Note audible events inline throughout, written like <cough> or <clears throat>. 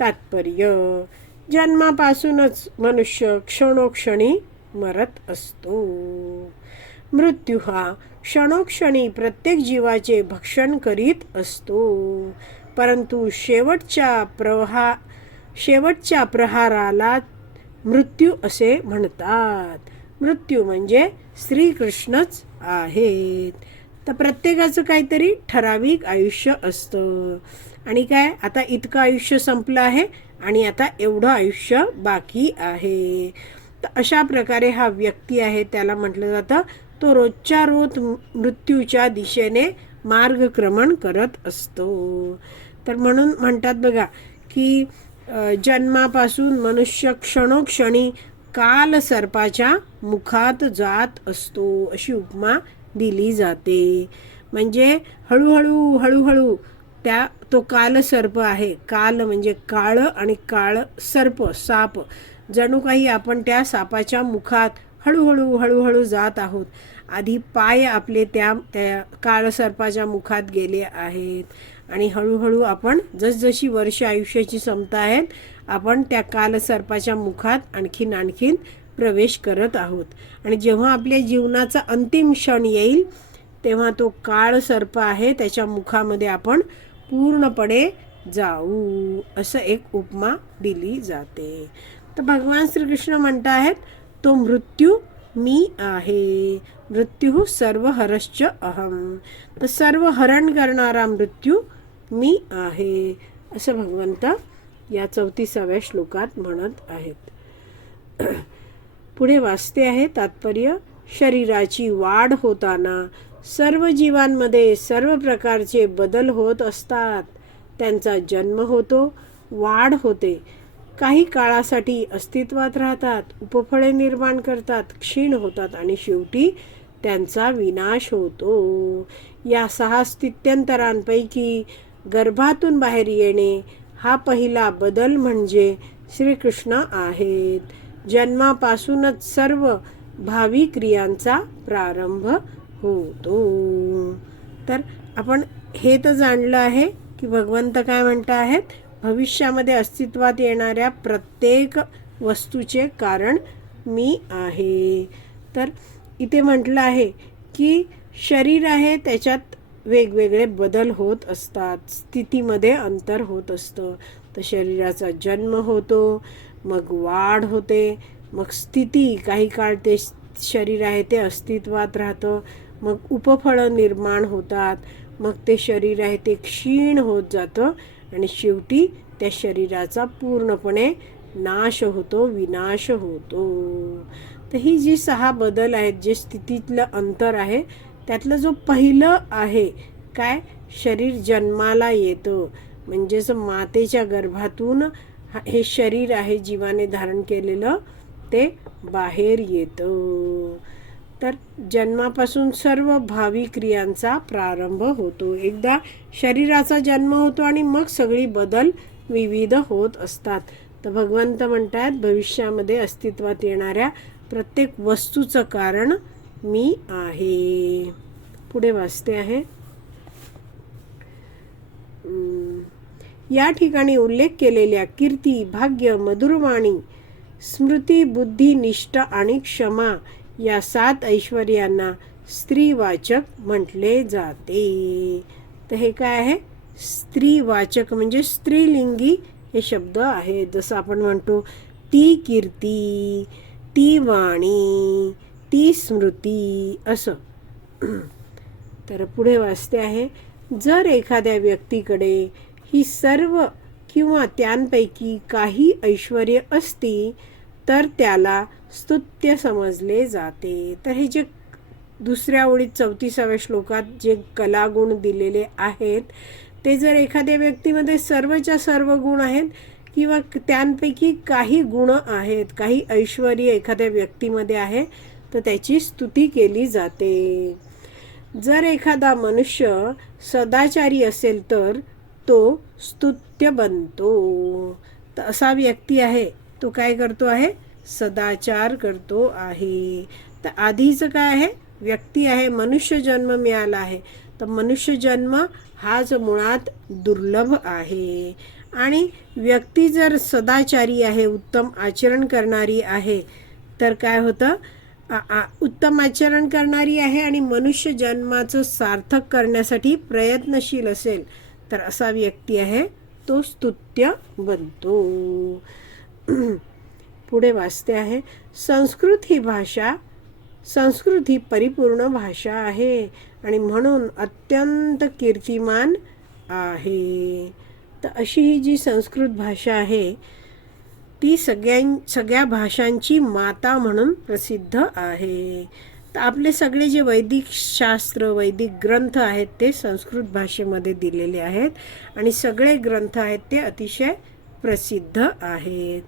तात्पर्य. जन्मापासूनच मनुष्य क्षणोक्षणी मरत असतो. मृत्यू हा क्षणोक्षणी प्रत्येक जीवाचे भक्षण करीत असतो. परंतु शेवटच्या प्रवाहा शेवटच्या प्रहाराला मृत्यू असे म्हणतात. मृत्यू म्हणजे श्रीकृष्णच आहेत. तर प्रत्येकाचं काहीतरी ठराविक आयुष्य असतं. आणि काय? आता इतकं आयुष्य संपलं आहे आणि आता एवढं आयुष्य बाकी आहे. तर अशा प्रकारे हा व्यक्ती आहे त्याला म्हटलं जातं तो रोजच्या रोज मृत्यूच्या दिशेने मार्गक्रमण करत असतो. तर म्हणून म्हणतात बघा की जन्मापासून मनुष्य क्षणोक्षणी काल सर्पाच्या मुखात जात असतो अशी उपमा दिली जाते. म्हणजे हळूहळू हळूहळू त्या तो काल सर्प आहे. काल म्हणजे काळ आणि काळ सर्प साप. जणू काही आपण त्या सापाच्या मुखात हळूहळू हळूहळू जात आहोत. आधी पाय आपले त्या त्या काळ सर्पाच्या मुखात गेले आहेत. आणि हळूहळू आपण जसजशी वर्ष आयुष्याची क्षमता आहेत आपण त्या काल सर्पाच्या मुखात आणखीन आणखीन प्रवेश करत आहोत. आणि जेव्हा आपल्या जीवनाचा अंतिम क्षण येईल तेव्हा तो काळ सर्प आहे त्याच्या मुखामध्ये आपण पूर्णपणे जाऊ असं एक उपमा दिली जाते. तर भगवान श्रीकृष्ण म्हणत आहेत तो मृत्यू मी आहे. मृत्यू सर्व हरश्च अहम तर सर्व हरण करणारा मृत्यू मी आहे. असं भगवंत या चौतीसाव्या श्लोकात म्हणत आहेत. <clears throat> पुढे वाचते आहे तात्पर्य शरीराची वाढ होताना सर्व जीवांमध्ये सर्व प्रकारचे बदल होत असतात. त्यांचा जन्म होतो वाढ होते. काही काळासाठी अस्तित्वात राहतात उपफळे निर्माण करतात क्षीण होतात आणि शेवटी त्यांचा विनाश होतो. या सहा स्थित्यंतरांपैकी गर्भातून बाहेर येणे हा पहिला बदल म्हणजे श्रीकृष्ण आहेत. जन्मापासूनच सर्व भावी क्रियांचा प्रारंभ होतो. तर आपण हे तर जाणलं आहे की भगवंत काय म्हणत आहेत? भविष्यामध्ये अस्तित्वात येणाऱ्या प्रत्येक वस्तूचे कारण मी आहे. तर इथे म्हटलं आहे की शरीर आहे त्याच्यात वेगवेगळे बदल होत असतात. स्थितीमध्ये अंतर होत असतं. तर शरीराचा जन्म होतो मग वाढ होते मग स्थिती. काही काळ ते शरीर आहे ते अस्तित्वात राहतं. मग उपफळं निर्माण होतात मग ते शरीर आहे ते क्षीण होत जातं आणि शेवटी त्या शरीराचा पूर्णपणे नाश होतो विनाश होतो. तर ही जी सहा बदल आहेत जे स्थितीतलं अंतर आहे त्यातलं जो पहिलं आहे काय? शरीर जन्माला येतं. म्हणजेच मातेच्या गर्भातून हे शरीर आहे जीवाने धारण केलेलं ते बाहेर येतं. तर जन्मापासून सर्व भावी क्रियांचा प्रारंभ होतो. एकदा शरीराचा जन्म होतो आणि मग सगळी बदल विविध होत असतात. तर भगवंत म्हणतात भविष्यामध्ये अस्तित्वात येणाऱ्या प्रत्येक वस्तूचं कारण मी आहे. पुढे वाचते आहे. या ठिकाणी उल्लेख केलेल्या कीर्ती भाग्य मधुरवाणी स्मृती बुद्धी निष्ठा आणि क्षमा या सात ऐश्वर्यांना स्त्रीवाचक म्हटले जाते. तर हे काय आहे? स्त्रीवाचक म्हणजे स्त्रीलिंगी हे शब्द आहेत जसं आपण म्हणतो ती कीर्ती ती वाणी ती स्मृती असं. तर पुढे वाचते आहे जर एखाद्या व्यक्तीकडे ही सर्व किंवा त्यांपैकी काही ऐश्वर असती तर त्याला स्तुत्य समजले जाते. तर हे जे दुसऱ्या ओळीत चौतीसाव्या श्लोकात जे कलागुण दिलेले आहेत ते जर एखाद्या व्यक्तीमध्ये सर्वच्या सर्व गुण आहेत किंवा त्यांपैकी काही गुण आहेत काही ऐश्वर एखाद्या व्यक्तीमध्ये आहे तर त्याची स्तुती केली जाते. जर एखादा मनुष्य सदाचारी असेल तर तो स्तुत्य बनतो. तर असा व्यक्ती आहे. तो काय करतो आहे? सदाचार करतो आहे. तर आधीचं काय आहे? व्यक्ती आहे मनुष्य जन्म मिळाला आहे. तर मनुष्य जन्म हाच मुळात दुर्लभ आहे. आणि व्यक्ती जर सदाचारी आहे उत्तम आचरण करणारी आहे तर काय होतं? आ- आ- उत्तम आचरण करणारी आहे आणि मनुष्य जन्माचं सार्थक करण्यासाठी प्रयत्नशील असेल तर असा व्यक्ती आहे तो स्तुत्य बनतो. <clears throat> पुढे वाचते आहे संस्कृत ही भाषा संस्कृत ही परिपूर्ण भाषा आहे आणि म्हणून अत्यंत कीर्तिमान आहे. तर अशी ही जी संस्कृत भाषा आहे ती सगळ्यां सगळ्या भाषांची माता म्हणून प्रसिद्ध आहे. तर आपले सगळे जे वैदिक शास्त्र वैदिक ग्रंथ आहेत ते संस्कृत भाषेमध्ये दिलेले आहेत आणि सगळे ग्रंथ आहेत ते अतिशय प्रसिद्ध आहेत.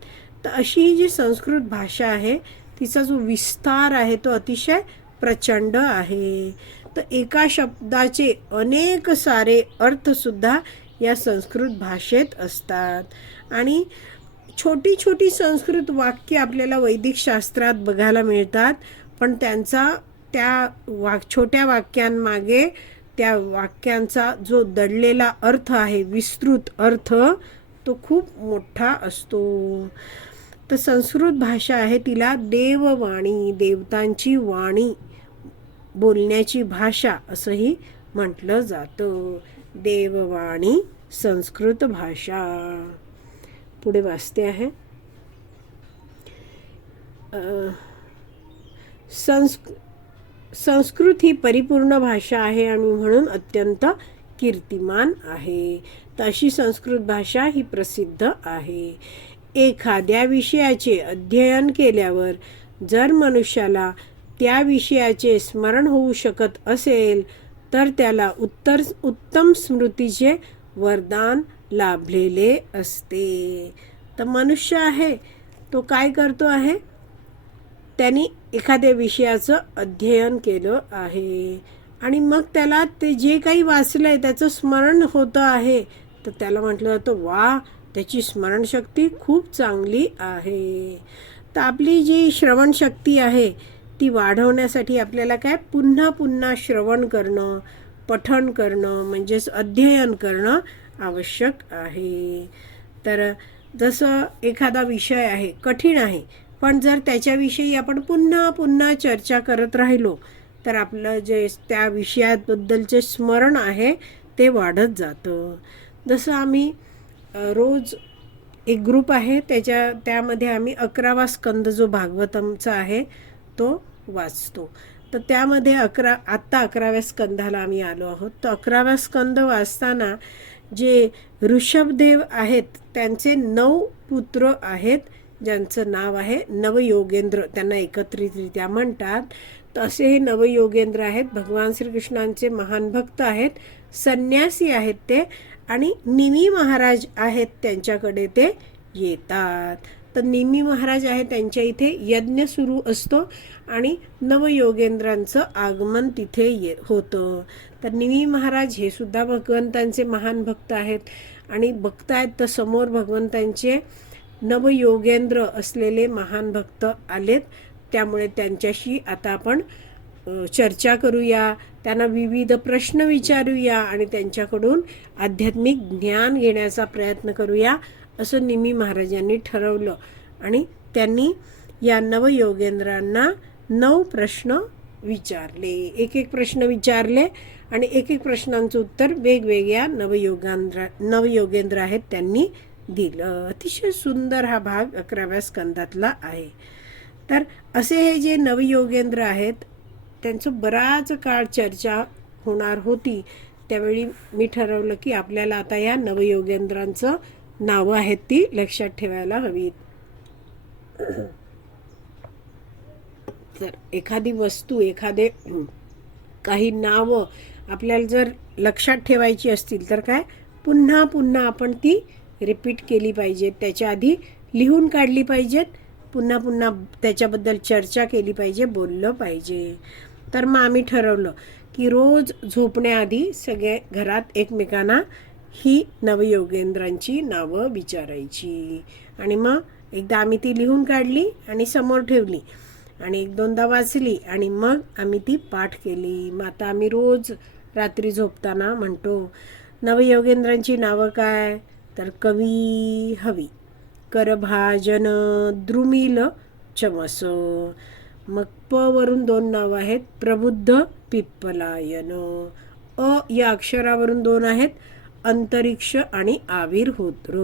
तर अशी ही जी संस्कृत भाषा आहे तिचा जो विस्तार आहे तो अतिशय प्रचंड आहे. तर एका शब्दाचे अनेक सारे अर्थसुद्धा या संस्कृत भाषेत असतात. आणि छोटी छोटी संस्कृत वाक्य आपल्याला वैदिक शास्त्रात बघायला मिळतात पण त्यांचा त्या वाक छोट्या वाक्यांमागे त्या वाक्यांचा जो दडलेला अर्थ आहे विस्तृत अर्थ तो खूप मोठा असतो. तर संस्कृत भाषा आहे तिला देववाणी देवतांची वाणी बोलण्याची भाषा असंही म्हटलं जातं. देववाणी संस्कृत भाषा. पुढे वाचते आहे. संस् संस्क संस्कृत ही परिपूर्ण भाषा आहे आणि म्हणून अत्यंत कीर्तिमान आहे. तर संस्कृत भाषा ही प्रसिद्ध आहे. एखाद्या विषयाचे अध्ययन केल्यावर जर मनुष्याला त्या विषयाचे स्मरण होऊ शकत असेल तर त्याला उत्तर उत्तम स्मृतीचे वरदान लाभलेले असते. तर मनुष्य आहे तो काय करतो आहे? त्यांनी एखाद्या विषयाचं अध्ययन केलं आहे. आणि मग त्याला ते जे काही वाचलं आहे त्याचं स्मरण होतं आहे तर त्याला म्हटलं जातं वा त्याची स्मरणशक्ती खूप चांगली आहे. तर आपली जी श्रवणशक्ती आहे ती वाढवण्यासाठी आपल्याला काय पुन्हा पुन्हा श्रवण करणं पठण करणं म्हणजेच अध्ययन करणं आवश्यक आहे. तर जसं एखादा विषय आहे कठीण आहे पण जर त्याच्याविषयी आपण पुन्हा पुन्हा चर्चा करत राहिलो तर आपलं जे त्या विषयाबद्दलचे स्मरण आहे ते वाढत जातं. जसं आम्ही रोज एक ग्रुप आहे त्याच्या त्यामध्ये आम्ही अकरावा स्कंद जो भागवतमचा आहे तो वाचतो. तर त्यामध्ये अकरा आत्ता अकराव्या स्कंदाला आम्ही आलो आहोत. तर अकराव्या स्कंद वाचताना जे ऋषभदेव आहेत त्यांचे नऊ पुत्र आहेत ज्यांचं नाव आहे नवयोगेंद्र. त्यांना एकत्रितरित्या म्हणतात. तर असे हे नवयोगेंद्र आहेत भगवान श्रीकृष्णांचे महान भक्त आहेत संन्यासी आहेत ते. आणि निमी महाराज आहेत त्यांच्याकडे ते येतात. तर निमी महाराज आहे त्यांच्या इथे यज्ञ सुरू असतो आणि नवयोगेंद्रांचं आगमन तिथे ये होतं. तर निमी महाराज हे सुद्धा भगवंतांचे महान भक्त आहेत आणि भक्त आहेत तर समोर भगवंतांचे नवयोगेंद्र असलेले महान भक्त आलेत. त्यामुळे त्यांच्याशी आता आपण चर्चा करूया त्यांना विविध प्रश्न विचारूया आणि त्यांच्याकडून आध्यात्मिक ज्ञान घेण्याचा प्रयत्न करूया असं निमी महाराजांनी ठरवलं. आणि त्यांनी या नवयोगेंद्रांना नऊ प्रश्न विचारले. एक एक प्रश्न विचारले आणि एक एक प्रश्नांचं उत्तर वेगवेगळ्या नवयोगांद्र नवयोगेंद्र आहेत त्यांनी दिलं. अतिशय सुंदर हा भाग अकराव्या स्कंदातला आहे. तर असे हे जे नवयोगेंद्र आहेत त्यांचं बराच काळ चर्चा होणार होती. त्यावेळी मी ठरवलं की आपल्याला आता या नवयोगेंद्रांचं नावं आहेत ती लक्षात ठेवायला हवीत. तर एखादी वस्तू एखादे काही नावं आपल्याला जर लक्षात ठेवायची असतील तर काय? पुन्हा पुन्हा आपण ती रिपीट केली पाहिजेत. त्याच्या आधी लिहून काढली पाहिजेत. पुन्हा पुन्हा त्याच्याबद्दल चर्चा केली पाहिजे बोललं पाहिजे. तर मग आम्ही ठरवलं की रोज झोपण्याआधी सगळे घरात एकमेकांना ही नवयोगेंद्रांची नावं विचारायची. आणि मग एकदा आम्ही ती लिहून काढली आणि समोर ठेवली. आणि एक दोनदा वाचली आणि मग आम्ही ती पाठ केली. मग आता आम्ही रोज रात्री झोपताना म्हणतो नवयोगेंद्रांची नावं काय? तर कवी हवी. करभाजन द्रुमिल चमस. मग प वरून दोन नावं आहेत प्रबुद्ध पिप्पलायन अ या अक्षरावरून दोन आहेत अंतरिक्ष आणि आविर्होत्र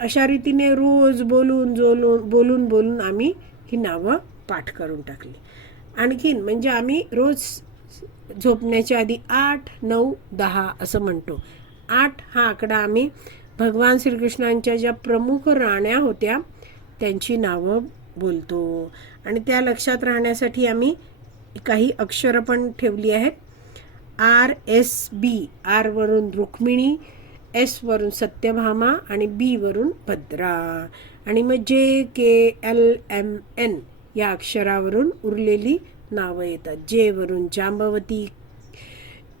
अशा रीतीने रोज बोलून जोलून बोलून बोलून आम्ही ही नावं पाठ करून टाकली. आणखीन म्हणजे आम्ही रोज झोपण्याच्या आधी आठ नऊ दहा असं म्हणतो. आठ हा आकडा आम्ही भगवान श्रीकृष्णांच्या ज्या प्रमुख राण्या होत्या त्यांची नावं बोलतो. आणि त्या लक्षात राहण्यासाठी आम्ही काही अक्षरं पण ठेवली आहेत. R S B. आरवरून रुक्मिणी एसवरून सत्यभामा आणि बीवरून भद्रा. आणि मग जे के एल एम एन या अक्षरावरून उरलेली नावं येतात. जे वरून जांबवती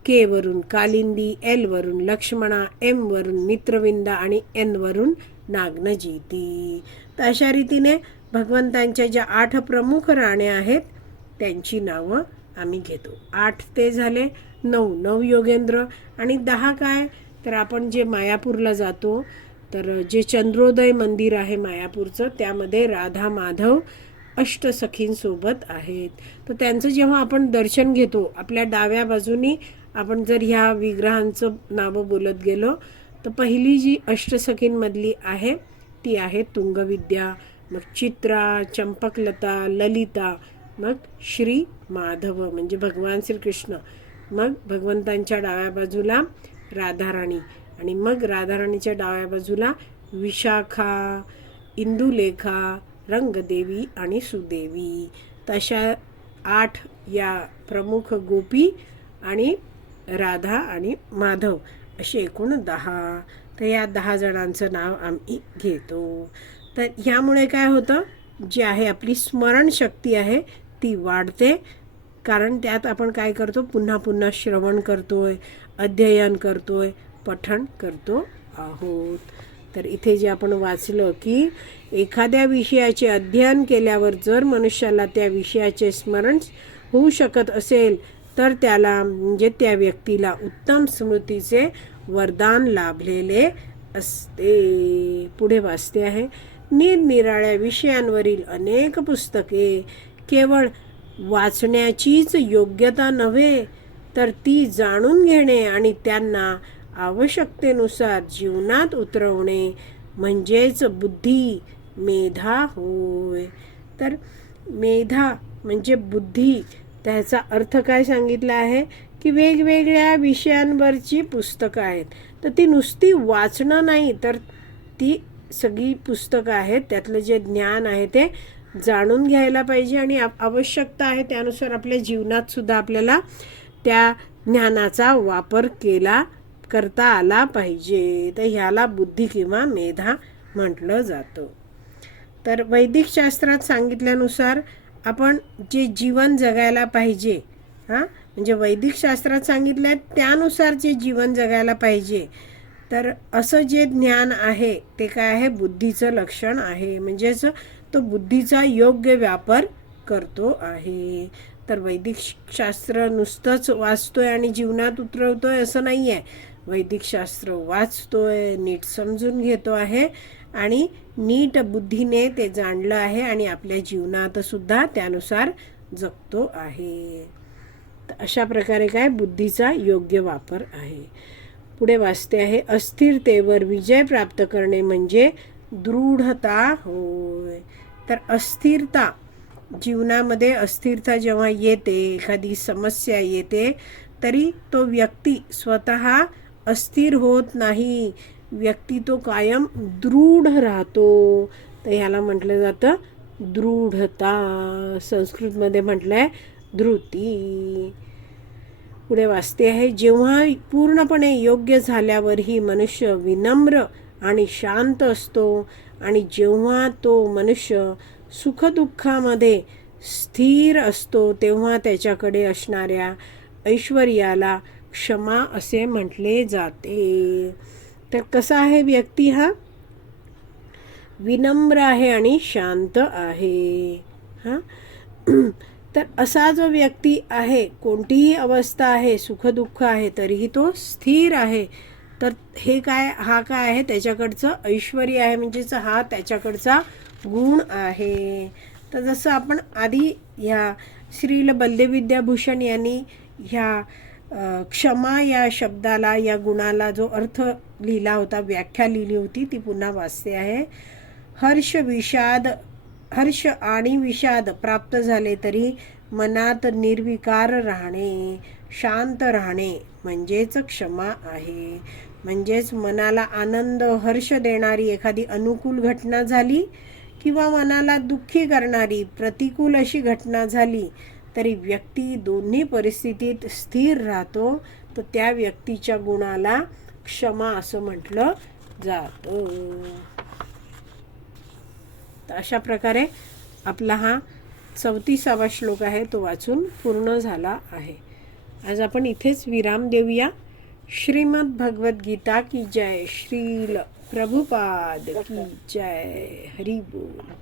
के वरून कालिंदी एल वरून लक्ष्मणा एम वरून मित्रविंदा आणि एन वरून नागनजीती. तर अशा रीतीने भगवंतांच्या ज्या आठ प्रमुख राण्या आहेत त्यांची नावं आम्ही घेतो. आठ ते झाले नऊ नऊ योगेंद्र. आणि दहा काय? तर आपण जे मायापूरला जातो तर जे चंद्रोदय मंदिर आहे मायापूरचं त्यामध्ये राधा माधव अष्टसखींसोबत आहेत. तर त्यांचं जेव्हा आपण दर्शन घेतो आपल्या डाव्या बाजूनी आपण जर ह्या विग्रहांचं नावं बोलत गेलो तर पहिली जी अष्टसखींमधली आहे ती आहे तुंगविद्या मग चित्रा चंपकलता ललिता मग श्री माधव म्हणजे भगवान श्रीकृष्ण मग भगवंतांच्या डाव्या बाजूला राधाराणी आणि मग राधाराणीच्या डाव्या बाजूला विशाखा इंदुलेखा रंगदेवी आणि सुदेवी. तशा आठ या प्रमुख गोपी आणि राधा आणि माधव असे एकूण दहा. तर या दहा जणांचं नाव आम्ही घेतो. तर ह्यामुळे काय होतं? जी आहे आपली स्मरणशक्ती आहे ती वाढते. कारण त्यात आपण काय करतो? पुन्हा पुन्हा श्रवण करतोय अध्ययन करतोय पठण करतो आहोत. तर इथे जे आपण वाचलं की एखाद्या विषयाचे अध्ययन केल्यावर जर मनुष्याला त्या विषयाचे स्मरण होऊ शकत असेल तर त्याला म्हणजे त्या व्यक्तीला उत्तम स्मृतीचे वरदान लाभलेले असते. पुढे वाचते आहे निरनिराळ्या विषयांवरील अनेक पुस्तके केवळ वाचण्याचीच योग्यता नव्हे तर ती जाणून घेणे आणि त्यांना आवश्यकतेनुसार जीवनात उतरवणे म्हणजेच बुद्धी मेधा होय. तर मेधा म्हणजे बुद्धी त्याचा अर्थ काय सांगितला आहे? की वेगवेगळ्या विषयांवरची पुस्तकं आहेत. तर ती नुसती वाचणं नाही तर ती सगळी पुस्तकं आहेत. त्यातलं जे ज्ञान आहे ते जाणून घ्यायला पाहिजे आणि आवश्यकता आहे त्यानुसार आपल्या जीवनात सुद्धा आपल्याला त्या ज्ञानाचा वापर केला करता आला पाहिजे. तर ह्याला बुद्धी किंवा मेधा म्हटलं जातं. तर वैदिक शास्त्रात सांगितल्यानुसार आपण जे जीवन जगायला पाहिजे हां? म्हणजे वैदिक शास्त्रात सांगितलं आहे त्यानुसार जे जीवन जगायला पाहिजे. तर असं जे ज्ञान आहे ते काय आहे? बुद्धीचं लक्षण आहे. म्हणजेच तो बुद्धीचा योग्य व्यापार करतो आहे. तर वैदिक शास्त्र नुसतंच वाचतोय आणि जीवनात उतरवतोय असं नाही आहे वैदिक शास्त्र वाचतोय नीट समजून घेतो आहे आणि नीट बुद्धीने ते जाणलं आहे आणि आपल्या जीवनात सुद्धा त्यानुसार जगतो आहे. तर अशा प्रकारे काय? बुद्धीचा योग्य वापर आहे. पुढे वाचते आहे अस्थिरतेवर विजय प्राप्त करणे म्हणजे दृढता होय. तर अस्थिरता जीवनामध्ये अस्थिरता जेव्हा येते एखादी समस्या येते तरी तो व्यक्ती स्वतः अस्थिर होत नाही. व्यक्ती तो कायम दृढ राहतो. तर ह्याला म्हटलं जातं दृढता. संस्कृतमध्ये म्हटलं आहे धृती. पुढे वाचते आहे जेव्हा पूर्णपणे योग्य झाल्यावरही मनुष्य विनम्र आणि शांत असतो आणि जेव्हा तो मनुष्य सुखदुःखामध्ये स्थिर असतो तेव्हा त्याच्याकडे असणाऱ्या ऐश्वर्याला क्षमा असे म्हटले जाते. तर कसा आहे व्यक्ती हा? विनम्र आहे आणि शांत आहे. हां? <clears throat> तर असा जो व्यक्ती आहे कोणतीही अवस्था आहे सुखदुःख आहे तरीही तो स्थिर आहे. तर हे काय हा काय आहे? त्याच्याकडचं ऐश्वर आहे म्हणजेच हा त्याच्याकडचा गुण आहे. तर जसं आपण आधी ह्या श्रील बलदेविद्याभूषण यांनी ह्या क्षमा या शब्दाला या गुणाला जो अर्थ लिहिला होता व्याख्या लिहिली होती ती पुन्हा वाचते आहे. हर्ष विषाद हर्ष आणि विषाद प्राप्त झाले तरी मनात निर्विकार राहणे शांत राहणे म्हणजेच क्षमा आहे. म्हणजेच मनाला आनंद हर्ष देणारी एखादी अनुकूल घटना झाली किंवा मनाला दुःखी करणारी प्रतिकूल अशी घटना झाली तरी व्यक्ती दोन्ही परिस्थितीत स्थिर राहतो तर त्या व्यक्तीच्या गुणाला क्षमा असं म्हटलं जातं. अशा प्रकारे आपला हा चौतीसावा श्लोक आहे तो वाचून पूर्ण झाला आहे. आज आपण इथेच विराम देऊया. श्रीमद भगवद्गीता की जय. श्रील प्रभुपाद की जय. हरिबोल